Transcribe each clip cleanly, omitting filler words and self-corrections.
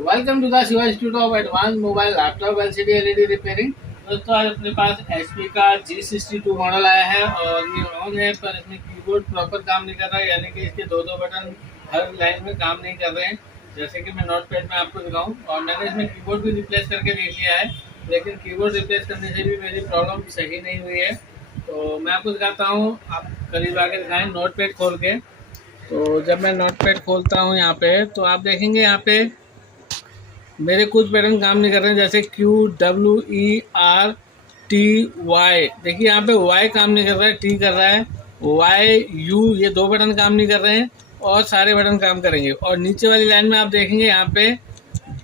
Welcome to the Shiva institute of advance mobile laptop LCD LED repairing. दोस्तों आज अपने पास HP का G62 मॉडल आया है और ये ऑन है, पर इसमें कीबोर्ड प्रॉपर काम नहीं कर रहा है, यानी कि इसके दो बटन हर लाइन में काम नहीं कर रहे हैं। जैसे कि मैं नोट पैड में आपको दिखाऊं, और मैंने इसमें कीबोर्ड भी रिप्लेस करके देख लिया है, लेकिन कीबोर्ड रिप्लेस करने से भी मेरी प्रॉब्लम सही नहीं हुई है। तो मैं आपको दिखाता हूँ, आप करीब आके दिखाएं नोट पैड खोल के। तो जब मैं नोट पैड खोलता हूँ यहाँ पे, तो आप देखेंगे यहाँ पे मेरे कुछ बटन काम नहीं कर रहे हैं, जैसे QWERTY। देखिए यहाँ पे Y काम नहीं कर रहा है, T कर रहा है, YU ये दो बटन काम नहीं कर रहे हैं और सारे बटन काम करेंगे। और नीचे वाली लाइन में आप देखेंगे यहाँ पे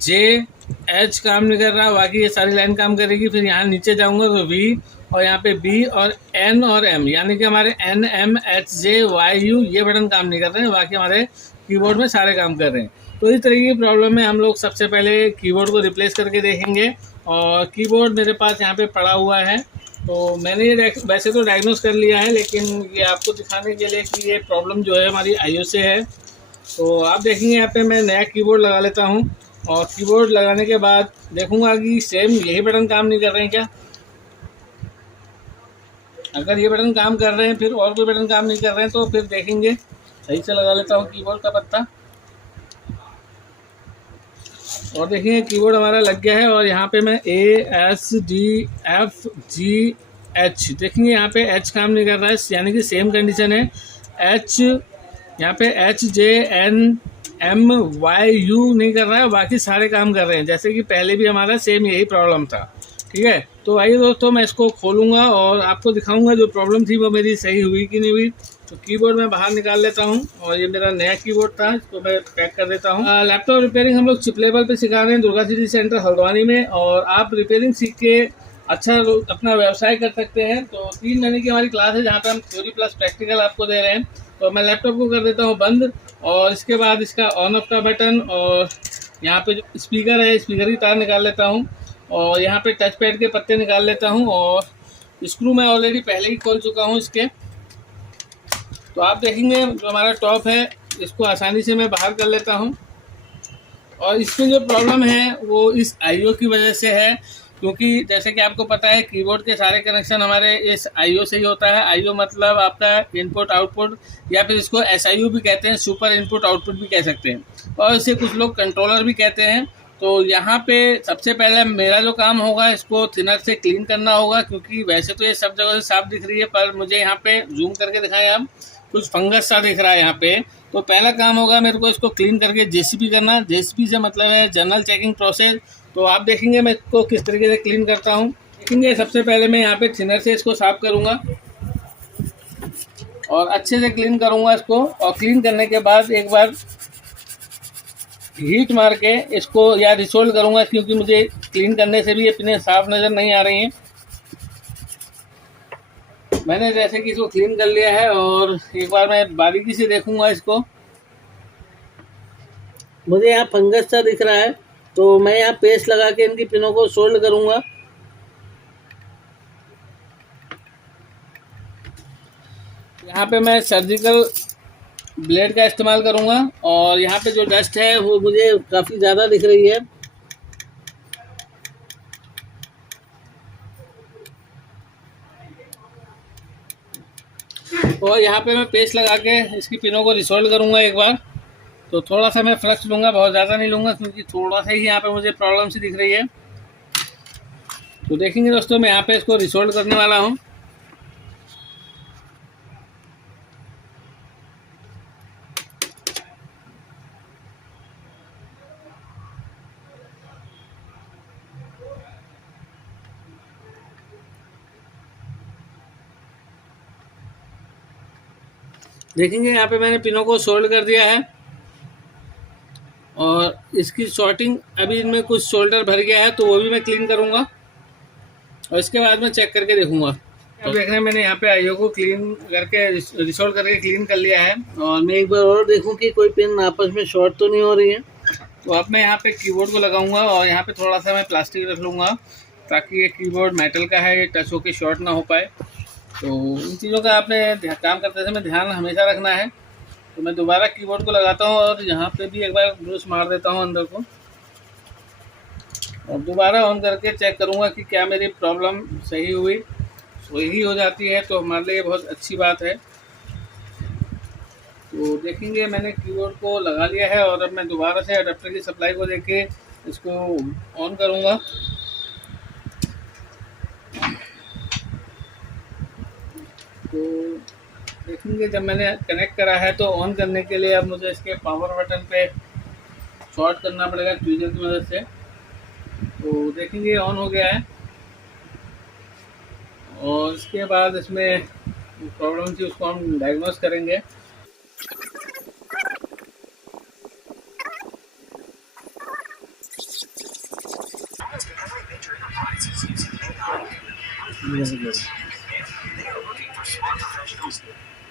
JH काम नहीं कर रहा, बाकी ये सारी लाइन काम करेगी। फिर यहाँ नीचे जाऊँगा तो V, और यहाँ पे B और N और M, यानी कि हमारे NMHJYU ये बटन काम नहीं कर रहे हैं, बाकी हमारे कीबोर्ड में सारे काम कर रहे हैं। तो इस तरीके की प्रॉब्लम में हम लोग सबसे पहले कीबोर्ड को रिप्लेस करके देखेंगे। और कीबोर्ड मेरे पास यहाँ पे पड़ा हुआ है, तो मैंने ये वैसे तो डायग्नोस कर लिया है, लेकिन ये आपको दिखाने के लिए कि ये प्रॉब्लम जो है हमारी आईओ से है। तो आप देखेंगे यहाँ पे मैं नया कीबोर्ड लगा लेता हूँ, और कीबोर्ड लगाने के बाद देखूँगा कि सेम यही बटन काम नहीं कर रहे हैं क्या। अगर ये बटन काम कर रहे हैं, फिर और कोई बटन काम नहीं कर रहे हैं, तो फिर देखेंगे। सही से लगा लेता हूँ कीबोर्ड का पत्ता, और देखिए कीबोर्ड हमारा लग गया है। और यहाँ पे मैं ASDFGH, देखेंगे यहाँ पे H काम नहीं कर रहा है, यानी कि सेम कंडीशन है। H यहाँ पे HJNMYU नहीं कर रहा है, बाकी सारे काम कर रहे हैं, जैसे कि पहले भी हमारा सेम यही प्रॉब्लम था। ठीक है, तो आइए दोस्तों मैं इसको खोलूँगा और आपको दिखाऊँगा जो प्रॉब्लम थी वो मेरी सही हुई कि नहीं हुई। तो कीबोर्ड मैं बाहर निकाल लेता हूं, और ये मेरा नया कीबोर्ड था, इसको मैं पैक कर देता हूं। लैपटॉप रिपेयरिंग हम लोग चिप लेवल पे सिखा रहे हैं दुर्गा सिटी सेंटर हल्द्वानी में, और आप रिपेयरिंग सीख के अच्छा अपना व्यवसाय कर सकते हैं। तो 3 महीने की हमारी क्लास है, जहाँ पे हम थ्योरी प्लस प्रैक्टिकल आपको दे रहे हैं। तो मैं लैपटॉप को कर देता हूँ बंद, और इसके बाद इसका ऑन ऑफ का बटन, और यहाँ पे जो स्पीकर है स्पीकर की तार निकाल लेता हूँ, और यहाँ पे टच पैड के पत्ते निकाल लेता हूँ, और स्क्रू मैं ऑलरेडी पहले ही खोल चुका हूँ इसके। तो आप देखेंगे जो हमारा टॉप है, इसको आसानी से मैं बाहर कर लेता हूं। और इसमें जो प्रॉब्लम है वो इस आईओ की वजह से है, क्योंकि जैसे कि आपको पता है कीबोर्ड के सारे कनेक्शन हमारे इस आईओ से ही होता है। आईओ मतलब आपका इनपुट आउटपुट, या फिर इसको एसआईयू भी कहते हैं, सुपर इनपुट आउटपुट भी कह सकते हैं, और इसे कुछ लोग कंट्रोलर भी कहते हैं। तो यहाँ पे सबसे पहले मेरा जो काम होगा, इसको थिनर से क्लीन करना होगा, क्योंकि वैसे तो ये सब जगह से साफ दिख रही है, पर मुझे यहाँ पे जूम करके दिखाएं आप, कुछ फंगस सा दिख रहा है यहाँ पे। तो पहला काम होगा मेरे को इसको क्लीन करके जेसीबी करना। जेसीबी से मतलब है जनरल चेकिंग प्रोसेस। तो आप देखेंगे मैं इसको किस तरीके से क्लीन करता हूँ। देखेंगे सबसे पहले मैं यहाँ पे थिनर से इसको साफ करूँगा, और अच्छे से क्लीन करूँगा इसको। और क्लीन करने के बाद एक बार हीट मार के इसको या रिसोल्व करूँगा, क्योंकि मुझे क्लीन करने से भी ये पिनें साफ नज़र नहीं आ रही हैं। मैंने जैसे कि इसको क्लीन कर लिया है, और एक बार मैं बारीकी से देखूंगा इसको। मुझे यहाँ फंगस सा दिख रहा है, तो मैं यहाँ पेस्ट लगा के इनकी पिनों को सोल्ड करूंगा। यहाँ पे मैं सर्जिकल ब्लेड का इस्तेमाल करूंगा, और यहाँ पे जो डस्ट है वो मुझे काफ़ी ज़्यादा दिख रही है। और यहाँ पे मैं पेस्ट लगा के इसकी पिनों को रिसोल्व करूँगा एक बार। तो थोड़ा सा मैं फ्लक्स लूँगा, बहुत ज़्यादा नहीं लूँगा, क्योंकि थोड़ा सा ही यहाँ पे मुझे प्रॉब्लम सी दिख रही है। तो देखेंगे दोस्तों मैं यहाँ पे इसको रिसोल्व करने वाला हूँ। देखेंगे यहाँ पे मैंने पिनों को सोल्ड कर दिया है, और इसकी शॉर्टिंग अभी इनमें कुछ शोल्डर भर गया है, तो वो भी मैं क्लीन करूँगा, और इसके बाद मैं चेक करके देखूँगा। अब देख रहे हैं मैंने यहाँ पे आईओ को क्लीन करके रिसोल्व करके क्लीन कर लिया है, और मैं एक बार और देखूँ कि कोई पिन आपस में शॉर्ट तो नहीं हो रही है। तो अब मैं यहाँ पे कीबोर्ड को लगाऊंगा, और यहाँ पे थोड़ा सा मैं प्लास्टिक रख लूँगा, ताकि ये कीबोर्ड मेटल का है, ये टच होकर शॉर्ट ना हो पाए। तो इन चीज़ों का आपने काम करते समय ध्यान हमेशा रखना है। तो मैं दोबारा कीबोर्ड को लगाता हूँ, और यहाँ पे भी एक बार ब्रश मार देता हूँ अंदर को। और दोबारा ऑन करके चेक करूँगा कि क्या मेरी प्रॉब्लम सही हुई। सही हो जाती है तो हमारे लिए बहुत अच्छी बात है। तो देखेंगे मैंने कीबोर्ड को लगा लिया है और अब मैं दोबारा से अडेप्टर की सप्लाई को देके इसको ऑन करूँगा। तो देखेंगे जब मैंने कनेक्ट करा है तो ऑन करने के लिए अब मुझे इसके पावर बटन पे शॉर्ट करना पड़ेगा ट्विजर की मदद से। तो देखेंगे ऑन हो गया है और इसके बाद इसमें प्रॉब्लम थी उसको हम डायग्नोस करेंगे।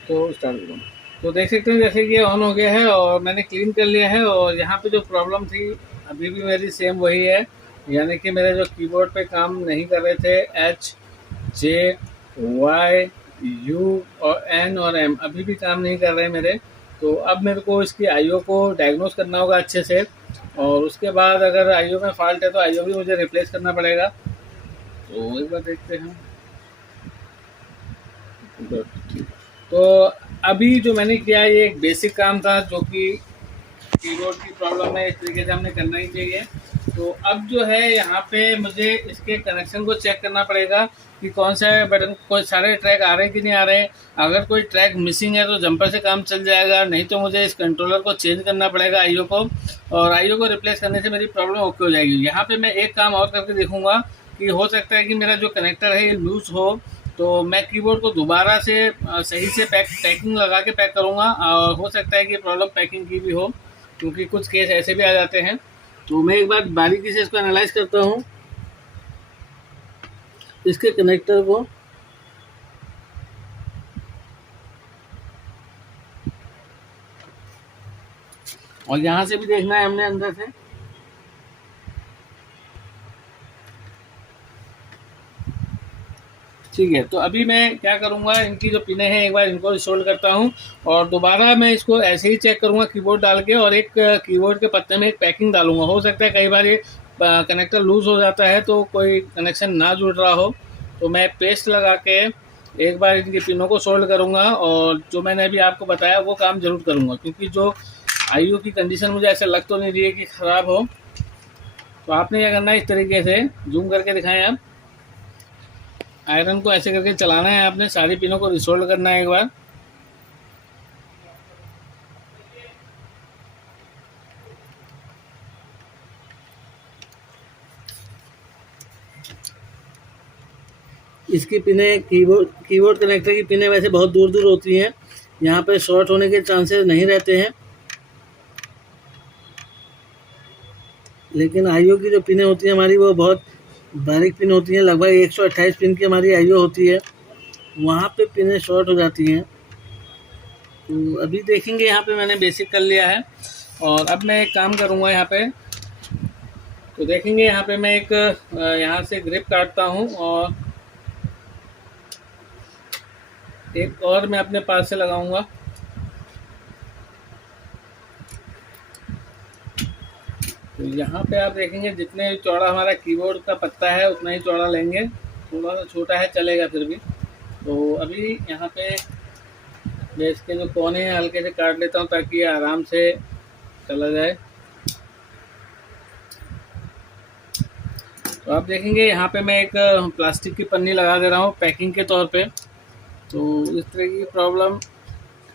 तो स्टार्ट करूँ। तो देख सकते हैं जैसे कि ये ऑन हो गया है और मैंने क्लीन कर लिया है और यहाँ पे जो प्रॉब्लम थी अभी भी मेरी सेम वही है, यानी कि मेरे जो कीबोर्ड पे काम नहीं कर रहे थे एच जे वाई यू और एन और एम अभी भी काम नहीं कर रहे मेरे। तो अब मेरे को इसकी आईओ को डायग्नोस करना होगा अच्छे से और उसके बाद अगर आईओ में फॉल्ट है तो आईओ भी मुझे रिप्लेस करना पड़ेगा। तो एक बार देखते हैं। तो अभी जो मैंने किया ये एक बेसिक काम था जो कि कीबोर्ड की प्रॉब्लम है, इस तरीके से हमने करना ही चाहिए। तो अब जो है यहाँ पे मुझे इसके कनेक्शन को चेक करना पड़ेगा कि कौन सा बटन, कोई सारे ट्रैक आ रहे हैं कि नहीं आ रहे हैं। अगर कोई ट्रैक मिसिंग है तो जंपर से काम चल जाएगा, नहीं तो मुझे इस कंट्रोलर को चेंज करना पड़ेगा आईओ को, और आईओ को रिप्लेस करने से मेरी प्रॉब्लम ओके हो जाएगी। यहाँ पे मैं एक काम और करके देखूंगा कि हो सकता है कि मेरा जो कनेक्टर है ये लूज हो, तो मैं कीबोर्ड को दोबारा से सही से पैकिंग लगा के पैक करूँगा और हो सकता है कि प्रॉब्लम पैकिंग की भी हो, क्योंकि कुछ केस ऐसे भी आ जाते हैं। तो मैं एक बार बारीकी से इसको एनालाइज करता हूँ इसके कनेक्टर को। और यहाँ से भी देखना है हमने अंदर से। ठीक है, तो अभी मैं क्या करूँगा, इनकी जो पिने हैं एक बार इनको रिसोल्व करता हूँ और दोबारा मैं इसको ऐसे ही चेक करूँगा कीबोर्ड डाल के, और एक कीबोर्ड के पत्ते में एक पैकिंग डालूंगा। हो सकता है कई बार ये कनेक्टर लूज हो जाता है तो कोई कनेक्शन ना जुड़ रहा हो, तो मैं पेस्ट लगा के एक बार इनकी पिनों को सोल्ड करूँगा और जो मैंने अभी आपको बताया वो काम जरूर करूँगा, क्योंकि जो आईओ की कंडीशन मुझे ऐसा लग तो नहीं रही है कि ख़राब हो। तो आपने क्या करना है, इस तरीके से जूम करके दिखाएं आप, आयरन को ऐसे करके चलाना है आपने, सारी पिनों को रिसोल्व करना है एक बार। इसकी पिनें कीबोर्ड कनेक्टर की पिनें वैसे बहुत दूर दूर होती हैं, यहाँ पे शॉर्ट होने के चांसेस नहीं रहते हैं, लेकिन आईओ की जो पिनें होती हैं हमारी वो बहुत बारीक पिन होती हैं, लगभग 128 पिन की हमारी आईओ होती है, वहाँ पे पिनें शॉर्ट हो जाती हैं। तो अभी देखेंगे यहाँ पे मैंने बेसिक कर लिया है और अब मैं एक काम करूँगा यहाँ पे। तो देखेंगे यहाँ पे मैं एक यहाँ से ग्रिप काटता हूँ और एक और मैं अपने पास से लगाऊंगा। तो यहाँ पे आप देखेंगे जितने चौड़ा हमारा कीबोर्ड का पत्ता है उतना ही चौड़ा लेंगे, थोड़ा सा छोटा है चलेगा फिर भी। तो अभी यहाँ पे मैं इसके जो कोने हैं हल्के से काट लेता हूँ ताकि ये आराम से चला जाए। तो आप देखेंगे यहाँ पे मैं एक प्लास्टिक की पन्नी लगा दे रहा हूँ पैकिंग के तौर पे। तो इस तरह की प्रॉब्लम,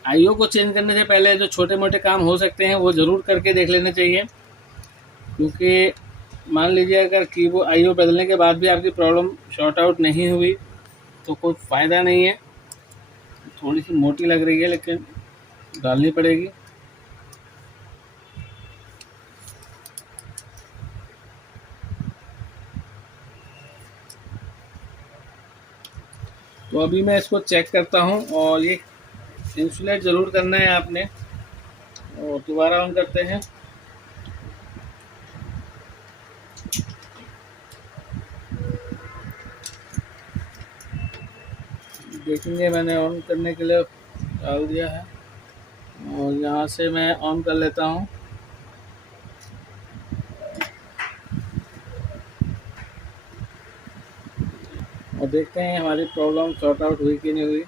आईओ को चेंज करने से पहले जो छोटे मोटे काम हो सकते हैं वो ज़रूर करके देख लेने चाहिए, क्योंकि मान लीजिए अगर कीबोर्ड आईओ बदलने के बाद भी आपकी प्रॉब्लम शॉर्ट आउट नहीं हुई तो कोई फ़ायदा नहीं है। थोड़ी सी मोटी लग रही है लेकिन डालनी पड़ेगी। तो अभी मैं इसको चेक करता हूँ और ये इंसुलेट ज़रूर करना है आपने। और दोबारा ऑन करते हैं। देखेंगे मैंने ऑन करने के लिए डाल दिया है और यहाँ से मैं ऑन कर लेता हूँ। देखते हैं हमारी प्रॉब्लम सॉर्ट आउट हुई कि नहीं हुई।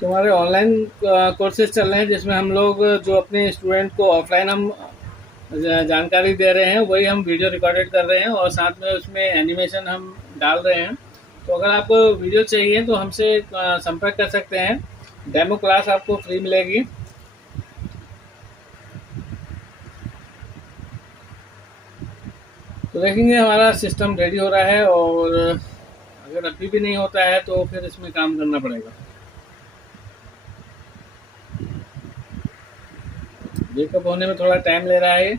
तो हमारे ऑनलाइन कोर्सेज चल रहे हैं जिसमें हम लोग जो अपने स्टूडेंट को ऑफलाइन हम जानकारी दे रहे हैं वही हम वीडियो रिकॉर्डेड कर रहे हैं और साथ में उसमें एनिमेशन हम डाल रहे हैं। तो अगर आपको वीडियो चाहिए तो हमसे संपर्क कर सकते हैं। डेमो क्लास आपको फ्री मिलेगी। तो देखेंगे हमारा सिस्टम रेडी हो रहा है और अगर अभी भी नहीं होता है तो फिर इसमें काम करना पड़ेगा। बैकअप होने में थोड़ा टाइम ले रहा है।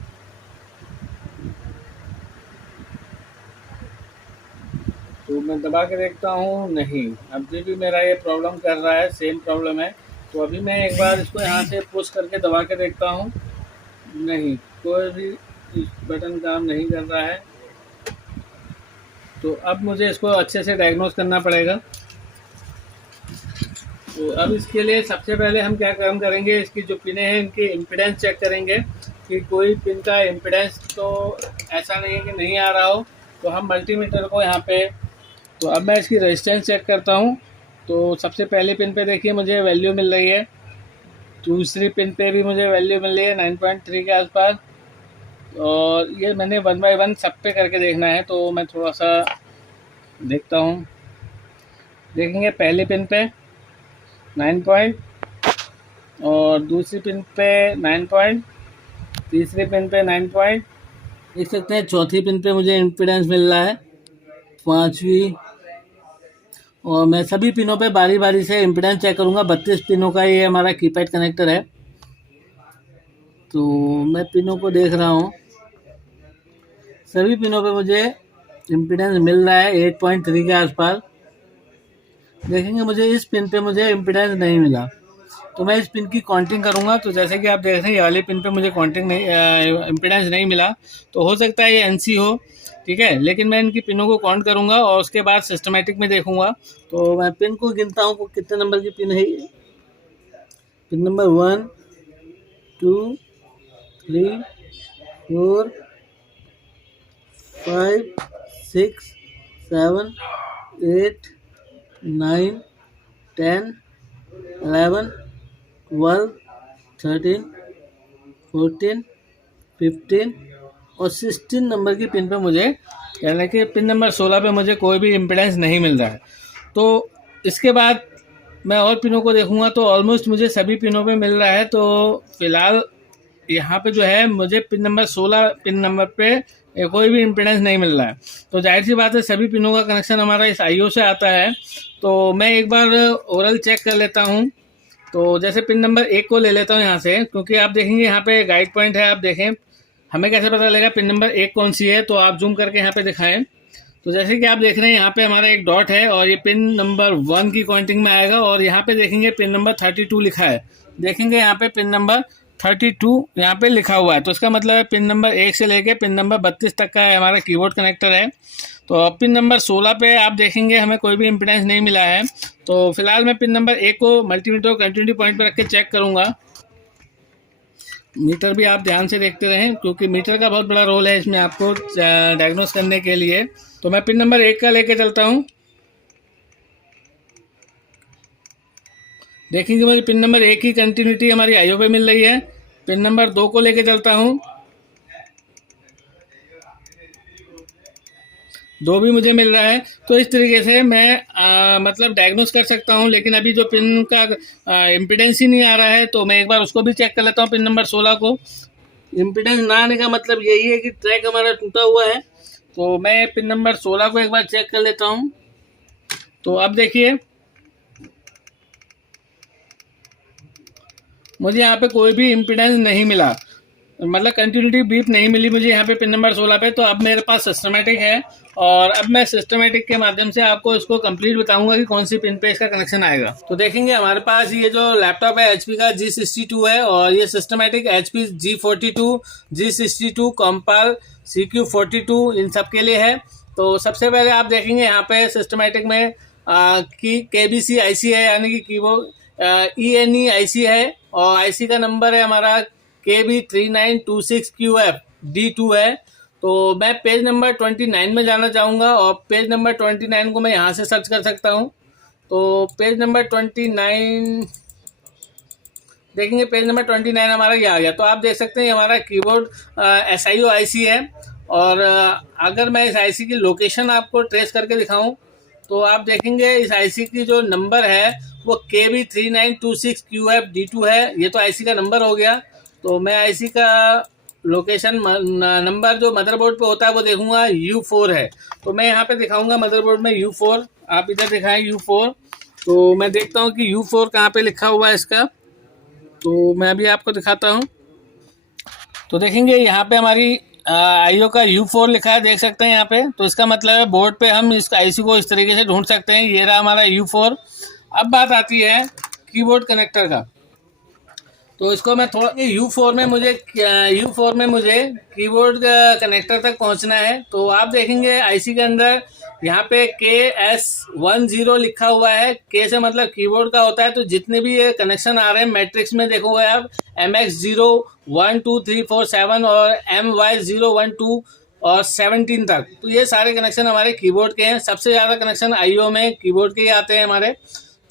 तो मैं दबा के देखता हूँ, नहीं अभी भी मेरा ये प्रॉब्लम कर रहा है, सेम प्रॉब्लम है। तो अभी मैं एक बार इसको यहाँ से पुश करके दबा के देखता हूँ, नहीं कोई भी बटन काम नहीं कर रहा है। तो अब मुझे इसको अच्छे से डायग्नोस करना पड़ेगा। तो अब इसके लिए सबसे पहले हम क्या काम करेंगे, इसकी जो पिनें हैं इनकी इम्पीडेंस चेक करेंगे कि कोई पिन का इम्पीडेंस तो ऐसा नहीं है कि नहीं आ रहा हो। तो हम मल्टीमीटर को यहाँ पे, तो अब मैं इसकी रेजिस्टेंस चेक करता हूँ। तो सबसे पहली पिन पे देखिए मुझे वैल्यू मिल रही है, दूसरी पिन पे भी मुझे वैल्यू मिल रही है 9.3 के आसपास। और ये मैंने 1 बाय 1 सब पे करके देखना है। तो मैं थोड़ा सा देखता हूँ, देखेंगे पहली पिन पे 9 पॉइंट और दूसरी पिन पे 9 पॉइंट, तीसरी पिन पे 9 पॉइंट, देख सकते हैं चौथी पिन पे मुझे इम्पीडेंस मिल रहा है 5वीं। और मैं सभी पिनों पे बारी बारी से इम्पीडेंस चेक करूँगा। 32 पिनों का ये हमारा कीपैड कनेक्टर है। तो मैं पिनों को देख रहा हूँ, सभी पिनों पे मुझे इम्पीडेंस मिल रहा है 8.3 के आसपास। देखेंगे मुझे इस पिन पे मुझे इम्पीडेंस नहीं मिला, तो मैं इस पिन की काउंटिंग करूंगा। तो जैसे कि आप देख रहे हैं ये वाली पिन पे मुझे काउंटिंग नहीं, इम्पीडेंस नहीं मिला। तो हो सकता है ये एनसी हो, ठीक है, लेकिन मैं इनकी पिनों को काउंट करूंगा और उसके बाद सिस्टमेटिक में देखूंगा। तो मैं पिन को गिनता हूँ कितने नंबर की पिन है ये। पिन नंबर 1 2 3 4 5 6 7 8 9 10 11 12 13 14 15 और 16 नंबर की पिन पे मुझे, यानी कि पिन नंबर 16 पे मुझे कोई भी इम्पीडेंस नहीं मिल रहा है। तो इसके बाद मैं और पिनों को देखूंगा तो ऑलमोस्ट मुझे सभी पिनों पे मिल रहा है। तो फिलहाल यहाँ पे जो है मुझे पिन नंबर 16 पिन नंबर पे कोई भी इम्पीडेंस नहीं मिल रहा है। तो जाहिर सी बात है सभी पिनों का कनेक्शन हमारा इस आईओ से आता है। तो मैं एक बार ओरल चेक कर लेता हूँ। तो जैसे पिन नंबर 1 को ले लेता हूँ यहाँ से, क्योंकि आप देखेंगे यहाँ पे गाइड पॉइंट है। आप देखें हमें कैसे पता लगेगा पिन नंबर 1 कौन सी है, तो आप जूम करके यहाँ पे दिखाएं। तो जैसे कि आप देख रहे हैं यहाँ पे हमारा एक डॉट है और ये पिन नंबर 1 की काउंटिंग में आएगा। और यहाँ पे देखेंगे पिन नंबर 32 लिखा है, देखेंगे यहाँ पे पिन नंबर 32 यहाँ पे लिखा हुआ है। तो इसका मतलब है पिन नंबर 1 से लेके पिन नंबर 32 तक का हमारा कीबोर्ड कनेक्टर है। तो पिन नंबर 16 पे आप देखेंगे हमें कोई भी इम्पीडेंस नहीं मिला है। तो फिलहाल मैं पिन नंबर 1 को मल्टीमीटर कंटिन्यूटी पॉइंट पर रख के चेक करूंगा। मीटर भी आप ध्यान से देखते रहें, क्योंकि मीटर का बहुत बड़ा रोल है इसमें आपको डायग्नोस करने के लिए। तो मैं पिन नंबर 1 का लेके चलता हूँ, देखेंगे मुझे पिन नंबर 1 की कंटिन्यूटी हमारी आईओ पे मिल रही है। पिन नंबर 2 को लेके चलता हूँ, 2 भी मुझे मिल रहा है। तो इस तरीके से मैं मतलब डायग्नोस कर सकता हूँ। लेकिन अभी जो पिन का इम्पीडेंस ही नहीं आ रहा है, तो मैं एक बार उसको भी चेक कर लेता हूँ। पिन नंबर 16 को इम्पीडेंस ना आने का मतलब यही है कि ट्रैक हमारा टूटा हुआ है। तो मैं पिन नंबर 16 को एक बार चेक कर लेता हूँ। तो अब देखिए मुझे यहाँ पे कोई भी इम्पीडेंस नहीं मिला, मतलब कंटिन्यूटी बीप नहीं मिली मुझे यहाँ पे पिन नंबर 16 पे। तो अब मेरे पास सिस्टमेटिक है और अब मैं सिस्टमेटिक के माध्यम से आपको इसको कंप्लीट बताऊंगा कि कौन सी पिन पे इसका कनेक्शन आएगा। तो देखेंगे हमारे पास ये जो लैपटॉप है HP का G62 है और ये systematic HP G42, G62, कॉम्पाल, CQ42 इन सब के लिए है। तो सबसे पहले आप देखेंगे यहाँ पे सिस्टमेटिक में कि KBC IC है, यानी कि कीबोर्ड ENE IC है और आईसी का नंबर है हमारा KB3926QF D2 है। तो मैं पेज नंबर 29 में जाना चाहूँगा और पेज नंबर 29 को मैं यहाँ से सर्च कर सकता हूँ। तो पेज नंबर 29 देखेंगे, पेज नंबर 29 हमारा ये आ गया। तो आप देख सकते हैं हमारा कीबोर्ड SIO आईसी है। और अगर मैं इस आईसी की लोकेशन आपको ट्रेस करके दिखाऊं तो आप देखेंगे इस आईसी की जो नंबर है वो KB3926QF D2 है। ये तो आईसी का नंबर हो गया। तो मैं आईसी का लोकेशन नंबर जो मदरबोर्ड पे होता है वो देखूंगा U4 है। तो मैं यहाँ पे दिखाऊंगा मदरबोर्ड में U4। आप इधर दिखाएं U4। तो मैं देखता हूँ कि U4 कहाँ पे लिखा हुआ है इसका। तो मैं अभी आपको दिखाता हूँ। तो देखेंगे यहाँ पे हमारी आईओ का U4 लिखा है, देख सकते हैं यहाँ पे। तो इसका मतलब है बोर्ड पे हम इस आईसी को इस तरीके से ढूंढ सकते हैं। ये रहा हमारा U4। अब बात आती है कीबोर्ड कनेक्टर का। तो इसको मैं थोड़ा U4 में मुझे कीबोर्ड कनेक्टर तक पहुंचना है। तो आप देखेंगे आईसी के अंदर यहाँ पे KS10 लिखा हुआ है। K से मतलब कीबोर्ड का होता है। तो जितने भी ये कनेक्शन आ रहे हैं मैट्रिक्स में देखोगे आप MX0 1 2 3 4 7 और MY0 1 2 और 17 तक। तो ये सारे कनेक्शन हमारे कीबोर्ड के हैं। सबसे ज़्यादा कनेक्शन आईओ में कीबोर्ड के ही आते हैं हमारे।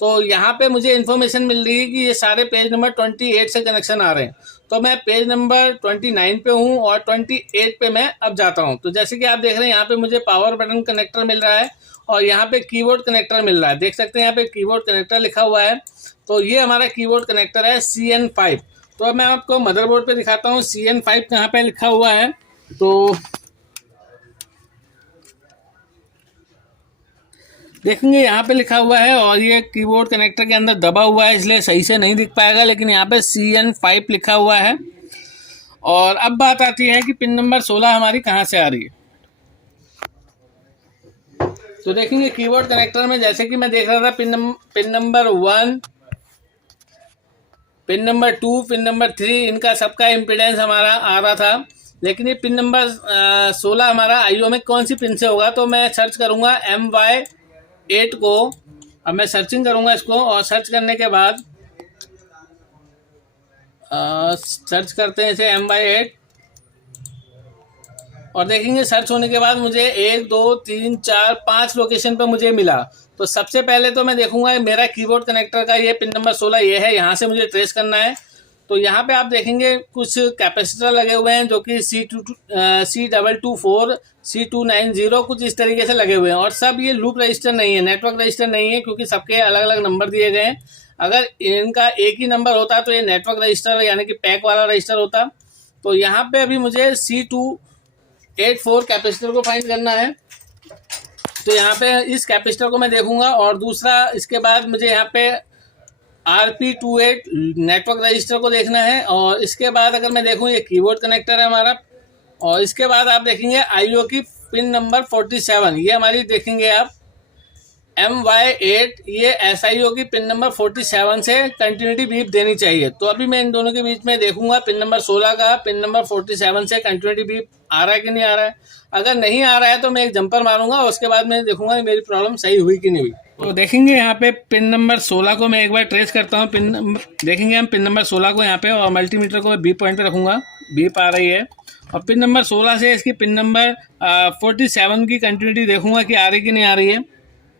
तो यहाँ पे मुझे इन्फॉर्मेशन मिल रही है कि ये सारे पेज नंबर 28 से कनेक्शन आ रहे हैं। तो मैं पेज नंबर 29 पे हूँ और 28 पे मैं अब जाता हूँ। तो जैसे कि आप देख रहे हैं यहाँ पे मुझे पावर बटन कनेक्टर मिल रहा है और यहाँ पे कीबोर्ड कनेक्टर मिल रहा है। देख सकते हैं यहाँ पे कीबोर्ड कनेक्टर लिखा हुआ है। तो ये हमारा कीबोर्ड कनेक्टर है CN5। तो अब मैं आपको मदरबोर्ड पे दिखाता हूँ CN5 कहाँ पे लिखा हुआ है। तो देखेंगे यहाँ पे लिखा हुआ है और ये कीबोर्ड कनेक्टर के अंदर दबा हुआ है इसलिए सही से नहीं दिख पाएगा, लेकिन यहाँ पे CN5 लिखा हुआ है। और अब बात आती है कि पिन नंबर 16 हमारी कहाँ से आ रही है। तो देखेंगे कीबोर्ड कनेक्टर में जैसे कि मैं देख रहा था pin number 1, pin number 2, pin number 3, इनका सबका इम्पीडेंस हमारा आ रहा था। लेकिन ये पिन नंबर 16 हमारा आईओ में कौन सी पिन से होगा। तो मैं सर्च करूँगा MY8 को। अब मैं सर्चिंग करूँगा इसको और सर्च करने के बाद सर्च करते हैं इसे MY8 और देखेंगे सर्च होने के बाद मुझे 1 2 3 4 5 लोकेशन पर मुझे मिला। तो सबसे पहले तो मैं देखूंगा मेरा कीबोर्ड कनेक्टर का ये पिन नंबर 16 ये है, यहाँ से मुझे ट्रेस करना है। तो यहाँ पे आप देखेंगे कुछ कैपेसिटर लगे हुए हैं जो कि C224 C290 कुछ इस तरीके से लगे हुए हैं। और सब ये लूप रजिस्टर नहीं है, नेटवर्क रजिस्टर नहीं है, क्योंकि सबके अलग अलग नंबर दिए गए हैं। अगर इनका एक ही नंबर होता तो ये नेटवर्क रजिस्टर यानी कि पैक वाला रजिस्टर होता। तो यहाँ पे अभी मुझे C284 कैपेसिटर को फाइंड करना है। तो यहाँ पे इस कैपेसिटर को मैं देखूंगा और दूसरा इसके बाद मुझे यहाँ पे RP28 नेटवर्क रजिस्टर को देखना है। और इसके बाद अगर मैं देखूँ ये कीबोर्ड कनेक्टर है हमारा। और इसके बाद आप देखेंगे आईओ की पिन नंबर 47 ये हमारी देखेंगे आप MY8 ये SIO की पिन नंबर 47 से कंटिन्यूटी बीप देनी चाहिए। तो अभी मैं इन दोनों के बीच में देखूंगा पिन नंबर 16 का पिन नंबर 47 से कंटिन्यूटी बीप आ रहा है कि नहीं आ रहा है। अगर नहीं आ रहा है तो मैं एक जंपर मारूंगा और उसके बाद मैं देखूंगा कि मेरी प्रॉब्लम सही हुई कि नहीं हुई। तो देखेंगे यहाँ पे पिन नंबर 16 को मैं एक बार ट्रेस करता हूँ। देखेंगे हम पिन नंबर 16 को यहाँ पे और मल्टीमीटर को मैं बीप पॉइंट पे रखूंगा, बीप आ रही है। और पिन नंबर 16 से इसकी पिन नंबर 47 की कंटिन्यूटी देखूंगा कि आ रही कि नहीं आ रही है।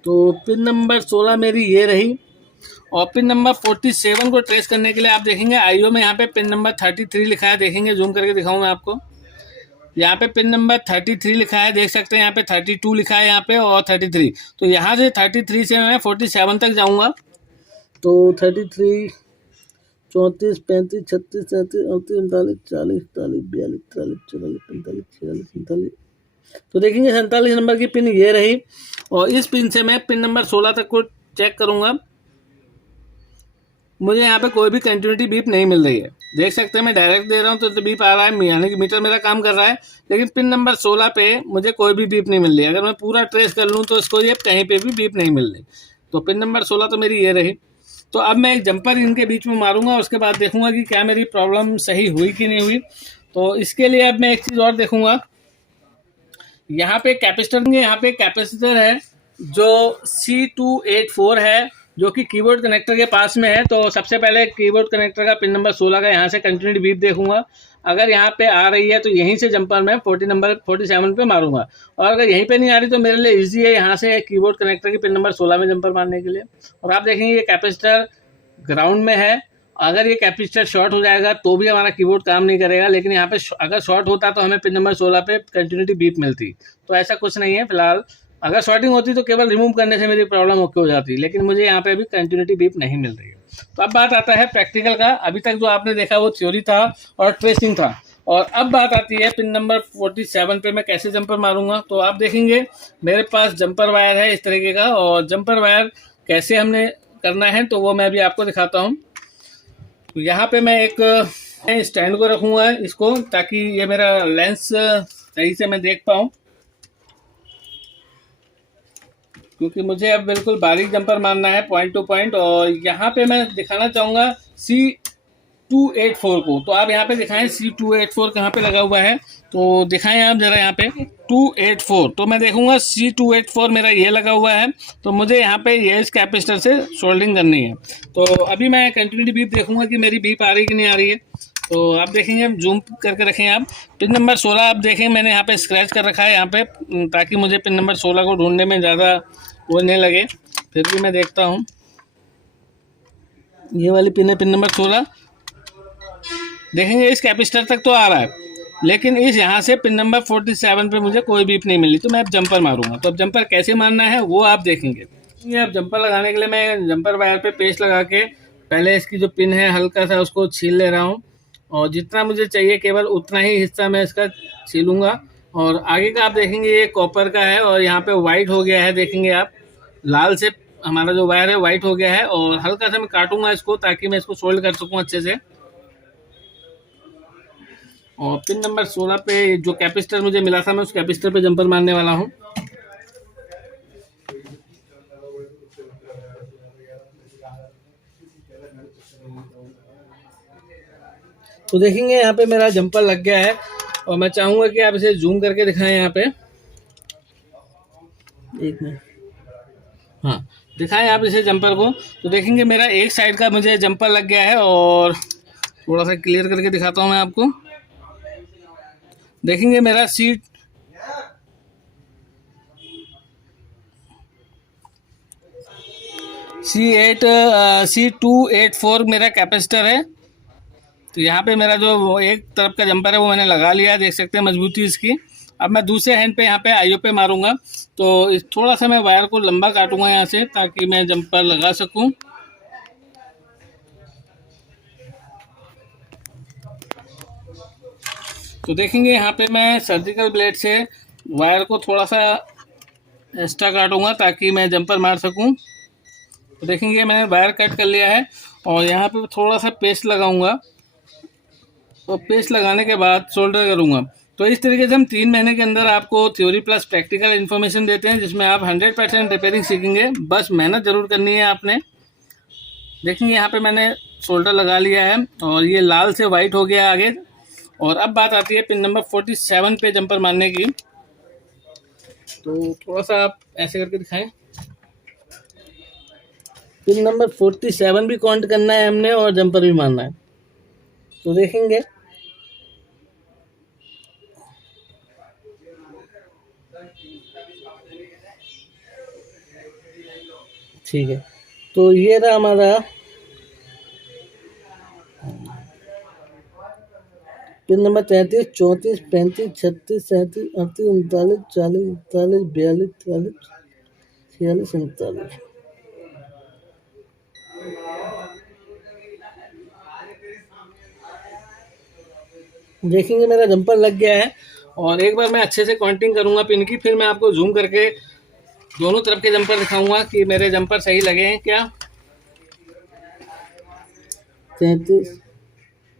तो पिन नंबर 16 मेरी ये रही। और पिन नंबर 47 को ट्रेस करने के लिए आप देखेंगे आईओ में यहाँ पे पिन नंबर 33 लिखा है। देखेंगे जूम करके दिखाऊँ मैं आपको। यहाँ पे पिन नंबर 33 लिखा है, देख सकते हैं यहाँ पे 32 लिखा है यहाँ पे और 33। तो यहाँ से 33 से मैं 47 तक जाऊँगा। तो 33 34 35 36 37 38 39 40 41 42 43 44 45 46 47 तो देखेंगे 47 नंबर की पिन ये रही। और इस पिन से मैं पिन नंबर 16 तक को चेक करूंगा। मुझे यहाँ पे कोई भी कंटिन्यूटी बीप नहीं मिल रही है। देख सकते हैं मैं डायरेक्ट दे रहा हूँ तो बीप आ रहा है, यानी कि मीटर मेरा काम कर रहा है। लेकिन पिन नंबर 16 पे मुझे कोई भी बीप नहीं मिल रही। अगर मैं पूरा ट्रेस कर लूँ तो इसको ये कहीं पे भी बीप नहीं मिल रही। तो पिन नंबर 16 तो मेरी ये रही। तो अब मैं एक जंपर इनके बीच में मारूंगा, उसके बाद देखूंगा कि क्या मेरी प्रॉब्लम सही हुई कि नहीं हुई। तो इसके लिए अब मैं एक चीज़ और देखूंगा। यहाँ पे कैपेसिटर है जो C284 है जो कि कीबोर्ड कनेक्टर के पास में है। तो सबसे पहले कीबोर्ड कनेक्टर का पिन नंबर 16 का यहाँ से कंटिन्यूटी बीप देखूंगा। अगर यहाँ पे आ रही है तो यहीं से जंपर मैं 47 पे मारूंगा, और अगर यहीं पे नहीं आ रही तो मेरे लिए इजी है यहाँ से कीबोर्ड कनेक्टर के पिन नंबर 16 में जंपर मारने के लिए। और आप देखेंगे ये कैपेसिटर ग्राउंड में है, अगर ये कैपेसिटर शॉर्ट हो जाएगा तो भी हमारा कीबोर्ड काम नहीं करेगा, लेकिन यहाँ पे अगर शॉर्ट होता तो हमें पिन नंबर 16 पे कंटिन्यूटी बीप मिलती। तो ऐसा कुछ नहीं है फिलहाल, अगर शॉर्टिंग होती तो केवल रिमूव करने से मेरी प्रॉब्लम ओके हो जाती, लेकिन मुझे यहाँ पे अभी कंटिन्यूटी बीप नहीं मिल रही है। तो अब बात आता है प्रैक्टिकल का। अभी तक जो आपने देखा वो थ्योरी था और ट्रेसिंग था, और अब बात आती है पिन नंबर 47 पे मैं कैसे जंपर मारूंगा। तो आप देखेंगे मेरे पास जंपर वायर है इस तरीके का, और जंपर वायर कैसे हमने करना है तो वो मैं अभी आपको दिखाता हूँ। तो यहाँ पे मैं एक स्टैंड को रखूंगा इसको, ताकि ये मेरा लेंस सही से मैं देख पाऊँ, क्योंकि मुझे अब बिल्कुल बारीक जंपर मारना है पॉइंट टू पॉइंट। और यहाँ पे मैं दिखाना चाहूँगा C284 को। तो आप यहाँ पे दिखाएं C284 कहाँ पे लगा हुआ है, तो दिखाएं आप जरा यहाँ पे 284। तो मैं देखूंगा C284 मेरा ये लगा हुआ है, तो मुझे यहाँ पे ये इस कैपेसिटर से सोल्डरिंग करनी है। तो अभी मैं कंटिन्यूटी बीप देखूंगा कि मेरी बीप आ रही कि नहीं आ रही है। तो आप देखेंगे, जूम करके रखें आप। पिन नंबर 16 आप देखें मैंने यहाँ पे स्क्रैच कर रखा है यहाँ पे, ताकि मुझे पिन नंबर 16 को ढूंढने में ज़्यादा वो नहीं लगे। फिर भी मैं देखता हूँ, ये वाली पिन है पिन नंबर 16। देखेंगे इस कैपेसिटर तक तो आ रहा है, लेकिन इस यहाँ से पिन नंबर 47 पे मुझे कोई बीप नहीं मिली। तो मैं अब जंपर मारूंगा। तो अब जंपर कैसे मारना है वो आप देखेंगे। ये अब जंपर लगाने के लिए मैं जंपर वायर पे पेस्ट लगा के पहले इसकी जो पिन है हल्का सा उसको छील ले रहा हूँ, और जितना मुझे चाहिए केवल उतना ही हिस्सा मैं इसका छीलूंगा। और आगे का आप देखेंगे ये कॉपर का है, और यहाँ पे वाइट हो गया है, देखेंगे आप लाल से हमारा जो वायर है वाइट हो गया है। और हल्का सा मैं काटूंगा इसको ताकि मैं इसको सोल्ड कर सकूं अच्छे से। और पिन नंबर 16 पे जो कैपेसिटर मुझे मिला था मैं उस कैपेसिटर पे जंपर मारने वाला हूँ। तो देखेंगे यहाँ पे मेरा जंपर लग गया है, और मैं चाहूंगा कि आप इसे जूम करके दिखाएं यहाँ पे। एक मिनट, हाँ दिखाएं आप इसे जंपर को। तो देखेंगे मेरा एक साइड का मुझे जंपर लग गया है, और थोड़ा सा क्लियर करके दिखाता हूँ मैं आपको। देखेंगे मेरा C284 मेरा कैपेसिटर है। तो यहाँ पे मेरा जो एक तरफ का जंपर है वो मैंने लगा लिया, देख सकते हैं मजबूती इसकी। अब मैं दूसरे हैंड पे यहाँ पे आईओ पे मारूंगा। तो थोड़ा सा मैं वायर को लंबा काटूंगा यहाँ से, ताकि मैं जंपर लगा सकूं। तो देखेंगे यहाँ पे मैं सर्जिकल ब्लेड से वायर को थोड़ा सा एक्स्ट्रा काटूंगा ताकि मैं जंपर मार सकूं। तो देखेंगे मैंने वायर कट कर लिया है, और यहाँ पे थोड़ा सा पेस्ट लगाऊंगा, और पेस्ट लगाने के बाद सोल्डर करूंगा। तो इस तरीके से हम 3 महीने के अंदर आपको थ्योरी प्लस प्रैक्टिकल इन्फॉर्मेशन देते हैं, जिसमें आप 100% रिपेयरिंग सीखेंगे। बस मेहनत जरूर करनी है आपने। देखेंगे यहाँ पे मैंने सोल्डर लगा लिया है, और ये लाल से वाइट हो गया आगे। और अब बात आती है पिन नंबर 47 पे जंपर मारने की। तो थोड़ा सा आप ऐसे करके दिखाएं। पिन नंबर 47 भी काउंट करना है हमने, और जंपर भी मारना है। तो देखेंगे ठीक है। तो ये रहा हमारा पिन नंबर 33, 34, 35, 36, 37, 38, 39, 40, 41, 42, 43, 46, 47। देखेंगे मेरा जंपर लग गया है, और एक बार मैं अच्छे से काउंटिंग करूंगा पिन की, फिर मैं आपको जूम करके दोनों तरफ के जंपर दिखाऊंगा कि मेरे जंपर सही लगे हैं क्या। 33,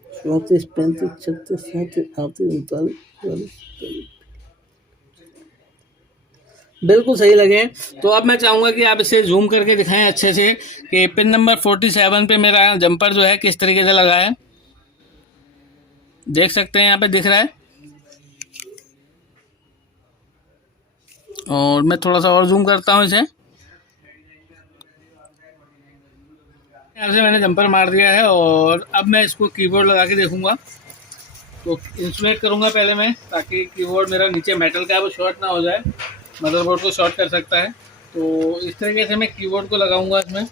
34, 35, 36, 37, 38, 39, 40, बिल्कुल सही लगे। तो अब मैं चाहूंगा कि आप इसे जूम करके दिखाएं अच्छे से कि पिन नंबर 47 पे मेरा जंपर जो है किस तरीके से लगा है। देख सकते हैं यहाँ पे दिख रहा है, और मैं थोड़ा सा और जूम करता हूँ इसे। यहाँ से मैंने जंपर मार दिया है और अब मैं इसको कीबोर्ड लगा के देखूंगा। तो इंस्टॉलेट करूंगा पहले मैं, ताकि कीबोर्ड मेरा नीचे मेटल का है वो शॉर्ट ना हो जाए, मदरबोर्ड को शॉर्ट कर सकता है। तो इस तरीके से मैं कीबोर्ड को लगाऊंगा इसमें,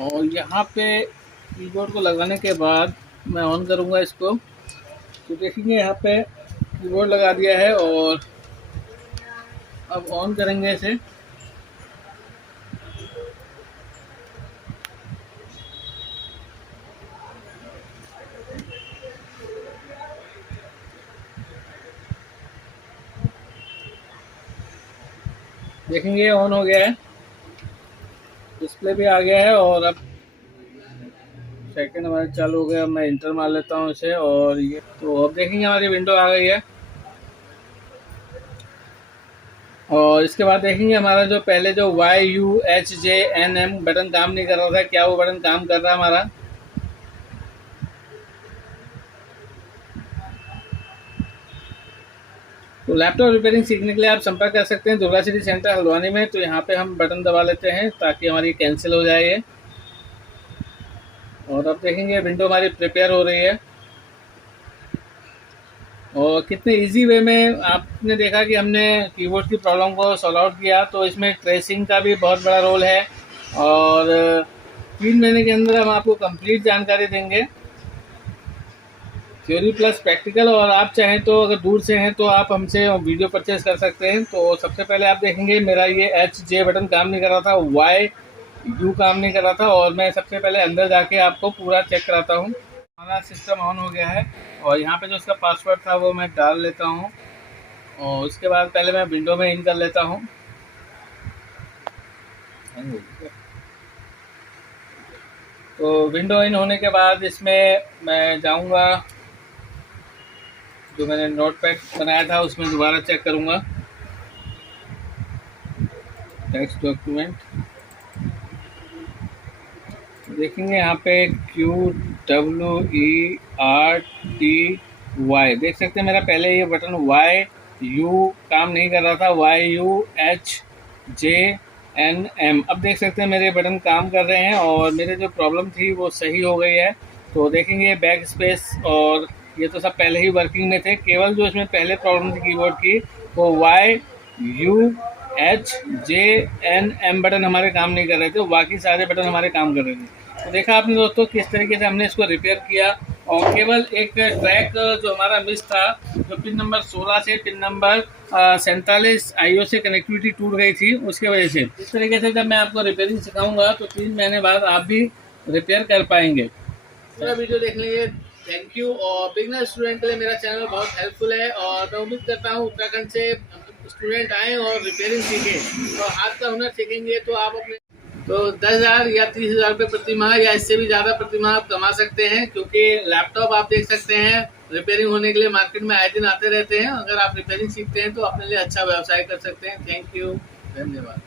और यहाँ पे कीबोर्ड को लगाने के बाद मैं ऑन करूंगा इसको। तो देखेंगे यहाँ पे कीबोर्ड लगा दिया है और अब ऑन करेंगे इसे। देखेंगे ऑन हो गया है, डिस्प्ले भी आ गया है और अब सेकंड हमारे चालू हो गया। मैं इंटर मार लेता हूँ इसे और ये, तो अब देखेंगे हमारी विंडो आ गई है। और इसके बाद देखेंगे हमारा जो पहले जो YUHJNM बटन काम नहीं कर रहा था, क्या वो बटन काम कर रहा है हमारा। तो लैपटॉप रिपेयरिंग सीखने के लिए आप संपर्क कर सकते हैं दुर्गा सिटी सेंटर हल्द्वानी में। तो यहाँ पे हम बटन दबा लेते हैं ताकि हमारी कैंसिल हो जाए ये। और अब देखेंगे विंडो हमारी प्रिपेयर हो रही है और कितने इजी वे में आपने देखा कि हमने कीबोर्ड की प्रॉब्लम को सॉल्व आउट किया। तो इसमें ट्रेसिंग का भी बहुत बड़ा रोल है और 3 महीने के अंदर हम आपको कंप्लीट जानकारी देंगे, थ्योरी प्लस प्रैक्टिकल। और आप चाहें तो अगर दूर से हैं तो आप हमसे वीडियो परचेज कर सकते हैं। तो सबसे पहले आप देखेंगे मेरा ये HJ बटन काम नहीं कर रहा था, YU काम नहीं कर रहा था, और मैं सबसे पहले अंदर जाके आपको पूरा चेक कराता हूँ। हमारा सिस्टम ऑन हो गया है और यहाँ पे जो उसका पासवर्ड था वो मैं डाल लेता हूँ और उसके बाद पहले मैं विंडो में इन कर लेता हूँ। तो विंडो इन होने के बाद इसमें मैं जाऊँगा, जो मैंने नोटपैड बनाया था उसमें दोबारा चेक करूँगा टेक्स्ट डॉक्यूमेंट। देखेंगे यहाँ पे QWERTY देख सकते हैं। मेरा पहले ये बटन YU काम नहीं कर रहा था, YUHJNM। अब देख सकते हैं मेरे बटन काम कर रहे हैं और मेरे जो प्रॉब्लम थी वो सही हो गई है। तो देखेंगे बैक स्पेस और ये तो सब पहले ही वर्किंग में थे, केवल जो इसमें पहले प्रॉब्लम थी कीबोर्ड की वो YUHJNM बटन हमारे काम नहीं कर रहे थे, बाकी सारे बटन हमारे काम कर रहे थे। तो देखा आपने दोस्तों किस तरीके से हमने इसको रिपेयर किया। और केवल एक ट्रैक जो हमारा मिस था, जो पिन नंबर 16 से पिन नंबर 47 IO से कनेक्टिविटी टूट गई थी, उसके वजह से। इस तरीके से जब मैं आपको रिपेयरिंग सिखाऊंगा तो 3 महीने बाद आप भी रिपेयर कर पाएंगे। पूरा वीडियो देखने के लिए थैंक यू। और बिगनर स्टूडेंट के लिए मेरा चैनल बहुत हेल्पफुल है और मैं उम्मीद करता हूँ उत्तराखंड से स्टूडेंट आएँ और रिपेयरिंग सीखें और हाथ का हुनर सीखेंगे तो आप अपने 10,000 या 30,000 रुपये प्रति माह या इससे भी ज़्यादा प्रति माह आप कमा सकते हैं। क्योंकि लैपटॉप आप देख सकते हैं रिपेयरिंग होने के लिए मार्केट में आए दिन आते रहते हैं। अगर आप रिपेयरिंग सीखते हैं तो अपने लिए अच्छा व्यवसाय कर सकते हैं। थैंक यू, धन्यवाद।